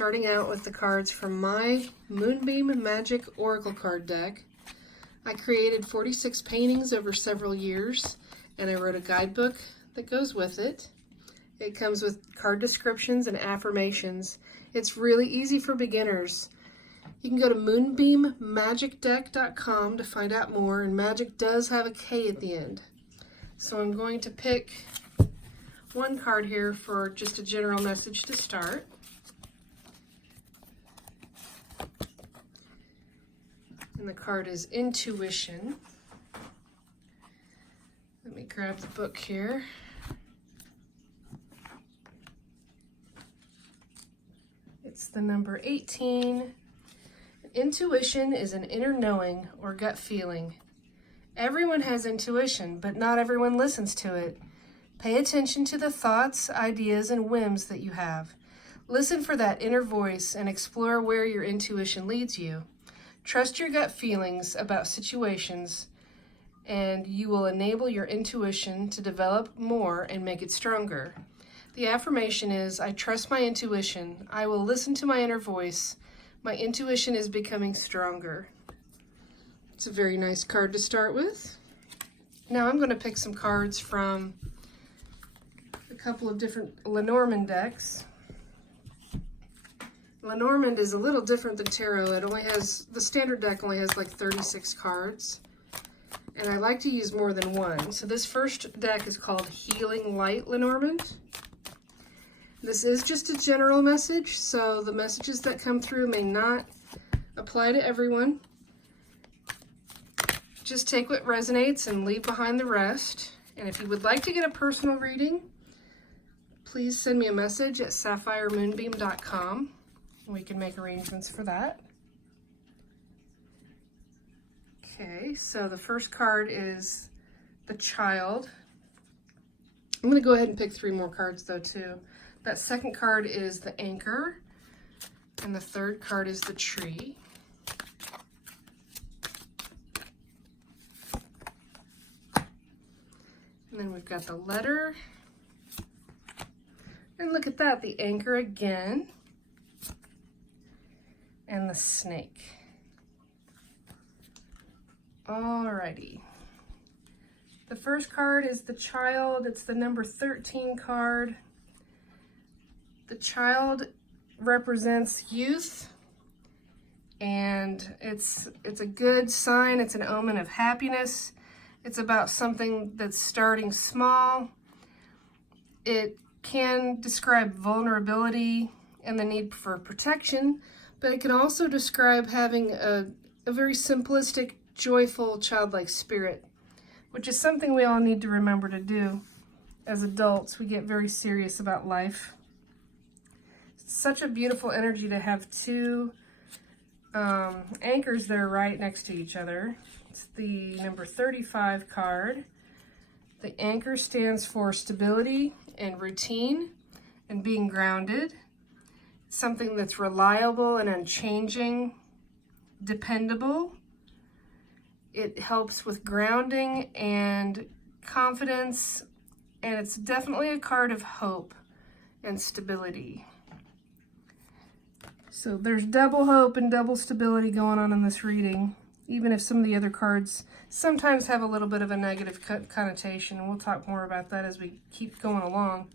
starting out with the cards from my Moonbeam Magick Oracle card deck. I created 46 paintings over several years, and I wrote a guidebook that goes with it. It comes with card descriptions and affirmations. It's really easy for beginners. You can go to moonbeammagickdeck.com to find out more, and magic does have a K at the end. So I'm going to pick one card here for just a general message to start. And the card is Intuition. Let me grab the book here. It's the number 18. Intuition is an inner knowing or gut feeling. Everyone has intuition, but not everyone listens to it. Pay attention to the thoughts, ideas, and whims that you have. Listen for that inner voice and explore where your intuition leads you. Trust your gut feelings about situations, and you will enable your intuition to develop more and make it stronger. The affirmation is, I trust my intuition. I will listen to my inner voice. My intuition is becoming stronger. It's a very nice card to start with. Now I'm going to pick some cards from a couple of different Lenormand decks. Lenormand is a little different than tarot. The standard deck only has like 36 cards. And I like to use more than one. So this first deck is called Healing Light Lenormand. This is just a general message, so the messages that come through may not apply to everyone. Just take what resonates and leave behind the rest. And if you would like to get a personal reading, please send me a message at sapphiremoonbeam.com. We can make arrangements for that. Okay, so the first card is the Child. I'm going to go ahead and pick 3 more cards though too. That second card is the Anchor, and the third card is the Tree. And then we've got the Letter. And look at that, the Anchor again. And the Snake. Alrighty. The first card is the Child. It's the number 13 card. The Child represents youth, and it's a good sign. It's an omen of happiness. It's about something that's starting small. It can describe vulnerability and the need for protection, but it can also describe having a very simplistic, joyful, childlike spirit, which is something we all need to remember to do. As adults, we get very serious about life. It's such a beautiful energy to have 2 anchors there right next to each other. It's the number 35 card. The Anchor stands for stability and routine and being grounded. Something that's reliable and unchanging, dependable. It helps with grounding and confidence, and it's definitely a card of hope and stability. So there's double hope and double stability going on in this reading, even if some of the other cards sometimes have a little bit of a negative connotation, and we'll talk more about that as we keep going along.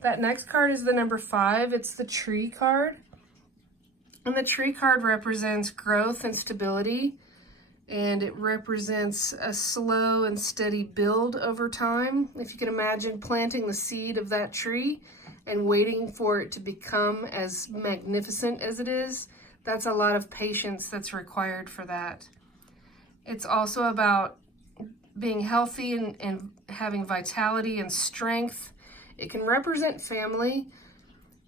That next card is the number 5. It's the Tree card. And the Tree card represents growth and stability, and it represents a slow and steady build over time. If you can imagine planting the seed of that tree and waiting for it to become as magnificent as it is, that's a lot of patience that's required for that. It's also about being healthy and having vitality and strength. It can represent family.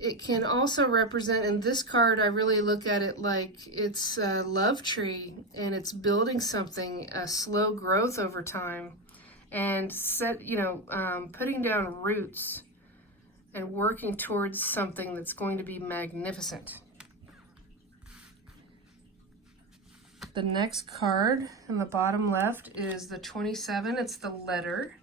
It can also represent, in this card, I really look at it like it's a love tree, and it's building something, a slow growth over time, and putting down roots and working towards something that's going to be magnificent. The next card in the bottom left is the 27. It's the Letter.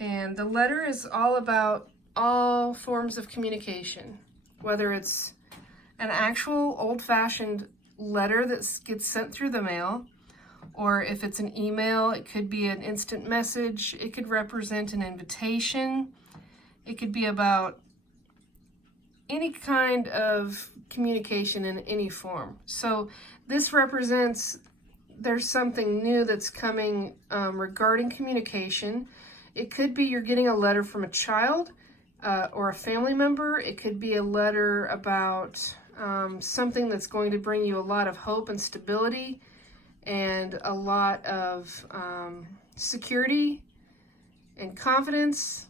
And the Letter is all about all forms of communication. whether it's an actual old-fashioned letter that gets sent through the mail, or if it's an email, it could be an instant message. It could represent an invitation. It could be about any kind of communication in any form. So this represents there's something new that's coming regarding communication. It could be you're getting a letter from a child or a family member. It could be a letter about something that's going to bring you a lot of hope and stability and a lot of security and confidence.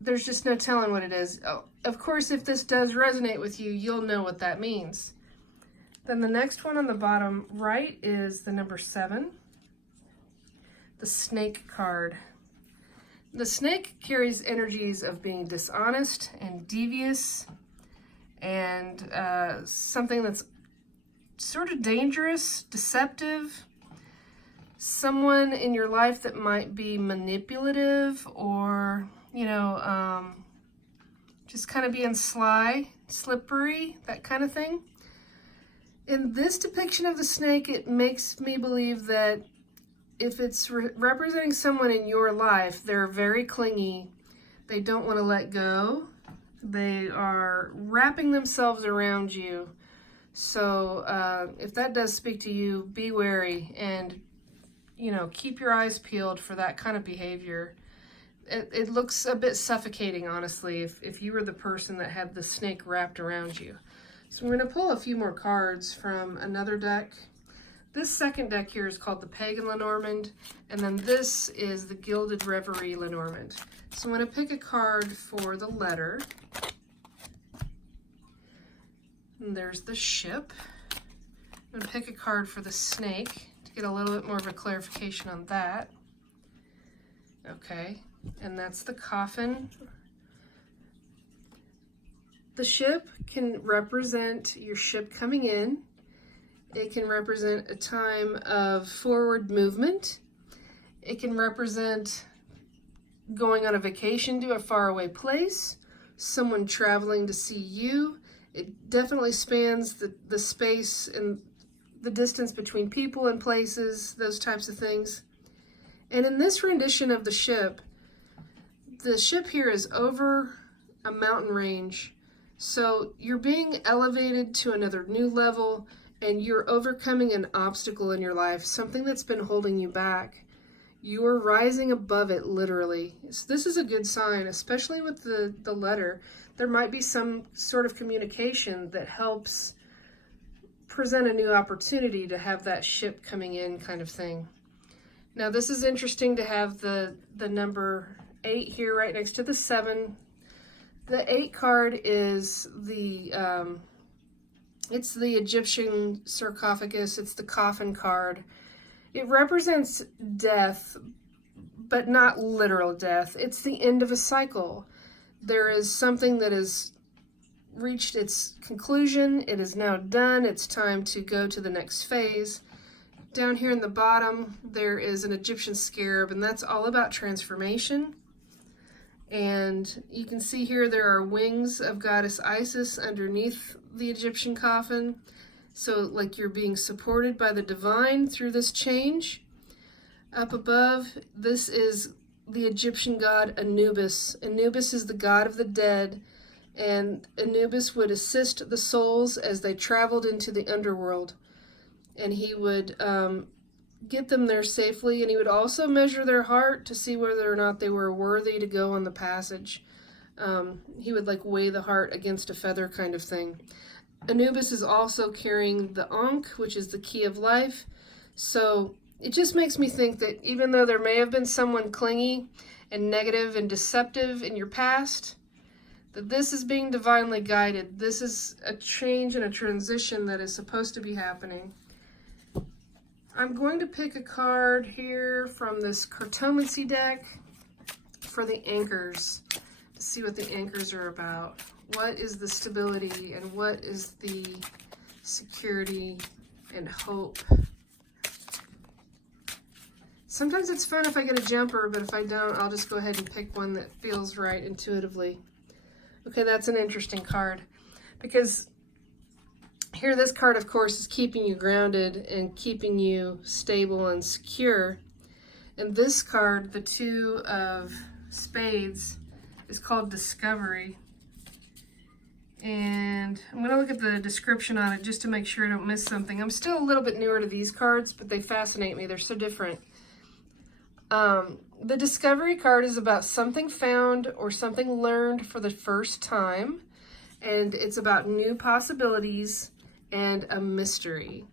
There's just no telling what it is. Oh, of course, if this does resonate with you, you'll know what that means. Then the next one on the bottom right is the number 7, the snake card. The snake carries energies of being dishonest and devious and something that's sort of dangerous, deceptive, someone in your life that might be manipulative or, you know, just kind of being sly, slippery, that kind of thing. In this depiction of the snake, it makes me believe that if it's representing someone in your life, they're very clingy. They don't want to let go. They are wrapping themselves around you. So if that does speak to you, be wary and, you know, keep your eyes peeled for that kind of behavior. It looks a bit suffocating, honestly, if you were the person that had the snake wrapped around you. So we're going to pull a few more cards from another deck. This second deck here is called the Pagan Lenormand, and then this is the Gilded Reverie Lenormand. So I'm going to pick a card for the letter. And there's the ship. I'm going to pick a card for the snake to get a little bit more of a clarification on that. Okay, and that's the coffin. The ship can represent your ship coming in. It can represent a time of forward movement. It can represent going on a vacation to a faraway place, someone traveling to see you. It definitely spans the space and the distance between people and places, those types of things. And in this rendition of the ship here is over a mountain range. So you're being elevated to another new level and you're overcoming an obstacle in your life, something that's been holding you back. You're rising above it, literally. So this is a good sign, especially with the letter. There might be some sort of communication that helps present a new opportunity to have that ship coming in kind of thing. Now this is interesting to have the number 8 here right next to the 7. The 8 card is it's the Egyptian sarcophagus. It's the coffin card. It represents death, but not literal death. It's the end of a cycle. There is something that has reached its conclusion. It is now done. It's time to go to the next phase. Down here in the bottom, there is an Egyptian scarab, and that's all about transformation. And you can see here there are wings of goddess Isis underneath the Egyptian coffin. So like you're being supported by the divine through this change. Up above, this is the Egyptian god Anubis. Anubis is the god of the dead, and Anubis would assist the souls as they traveled into the underworld. And he would get them there safely, and he would also measure their heart to see whether or not they were worthy to go on the passage. He would like weigh the heart against a feather kind of thing. Anubis is also carrying the Ankh, which is the key of life. So it just makes me think that even though there may have been someone clingy and negative and deceptive in your past, that this is being divinely guided. This is a change and a transition that is supposed to be happening. I'm going to pick a card here from this cartomancy deck for the anchors to see what the anchors are about. What is the stability and what is the security and hope? Sometimes it's fun if I get a jumper, but if I don't, I'll just go ahead and pick one that feels right intuitively. Okay, that's an interesting card, because here this card, of course, is keeping you grounded and keeping you stable and secure. And this card, the Two of Spades, is called Discovery. And I'm going to look at the description on it just to make sure I don't miss something. I'm still a little bit newer to these cards, but they fascinate me. They're so different. The Discovery card is about something found or something learned for the first time. And it's about new possibilities and a mystery.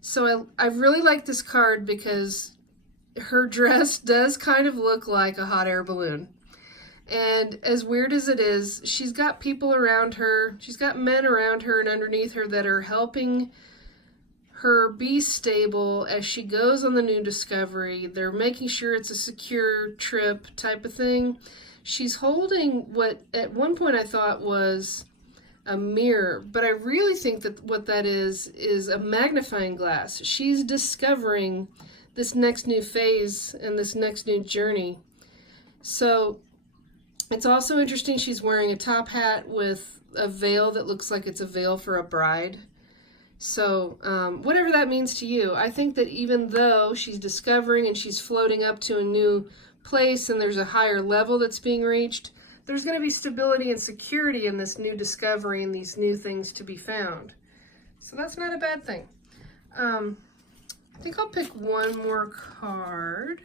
So I really like this card because her dress does kind of look like a hot air balloon. And as weird as it is, she's got people around her, she's got men around her and underneath her that are helping her be stable as she goes on the new discovery. They're making sure it's a secure trip type of thing. She's holding what at one point I thought was a mirror, but I really think that what that is a magnifying glass. She's discovering this next new phase and this next new journey. So it's also interesting, she's wearing a top hat with a veil that looks like it's a veil for a bride. So whatever that means to you, I think that even though she's discovering and she's floating up to a new place and there's a higher level that's being reached, there's going to be stability and security in this new discovery and these new things to be found. So that's not a bad thing. I think I'll pick one more card,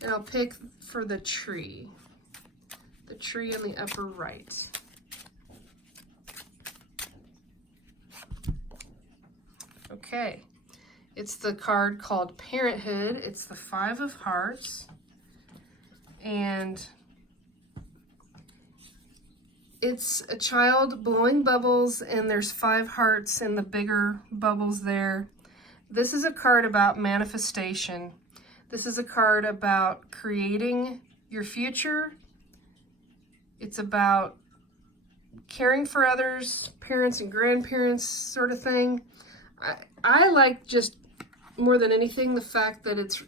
and I'll pick for the tree. The tree in the upper right. Okay, it's the card called Parenthood. It's the Five of Hearts, and it's a child blowing bubbles, and there's 5 hearts in the bigger bubbles there. This is a card about manifestation. This is a card about creating your future. It's about caring for others, parents and grandparents sort of thing. I like, just more than anything, the fact that it's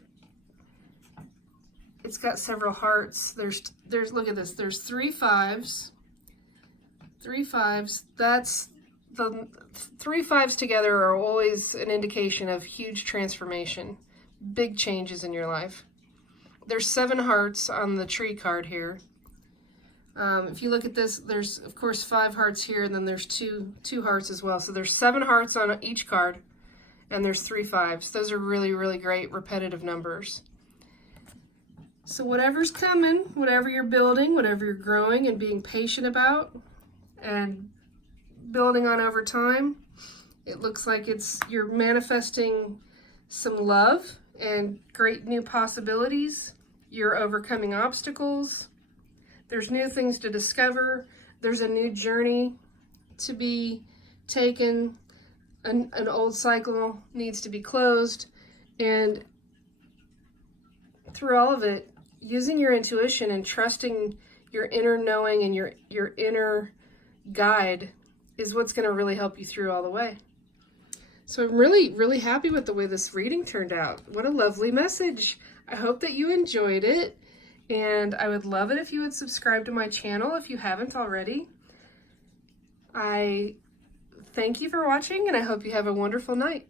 got several hearts. There's look at this. There's 3 5s. 3 5s. That's the 3 5s together are always an indication of huge transformation, big changes in your life. There's 7 hearts on the tree card here. If you look at this, there's of course 5 hearts here, and then there's two hearts as well. So there's 7 hearts on each card, and there's 3 5s. Those are really, really great repetitive numbers. So whatever's coming, whatever you're building, whatever you're growing and being patient about and building on over time, it looks like you're manifesting some love and great new possibilities. You're overcoming obstacles. There's new things to discover. There's a new journey to be taken. An old cycle needs to be closed. And through all of it, using your intuition and trusting your inner knowing and your inner guide is what's going to really help you through all the way. So I'm really, really happy with the way this reading turned out. What a lovely message. I hope that you enjoyed it. And I would love it if you would subscribe to my channel if you haven't already. I thank you for watching, and I hope you have a wonderful night.